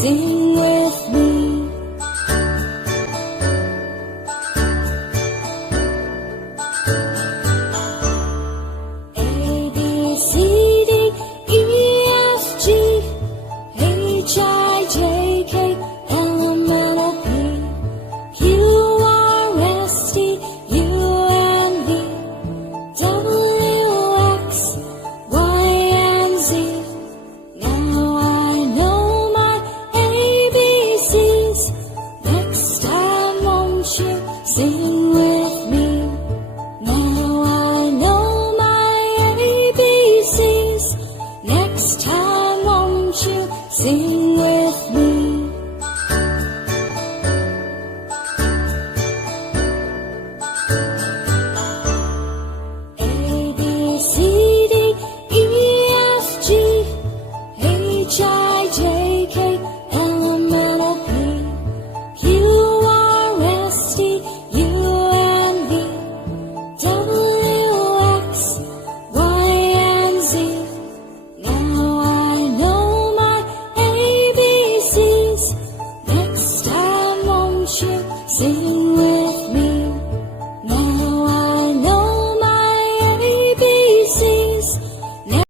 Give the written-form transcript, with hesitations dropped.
Sing with me. A, B, C, D, E, F, G, H, I, J, K, L, M, N, O, P, Q, R, S, T, U, N, V, W, X, Y, and Z. Now I know my ABCs. Next time won't you sing with me? Now I know my ABCs. Next time won't you sing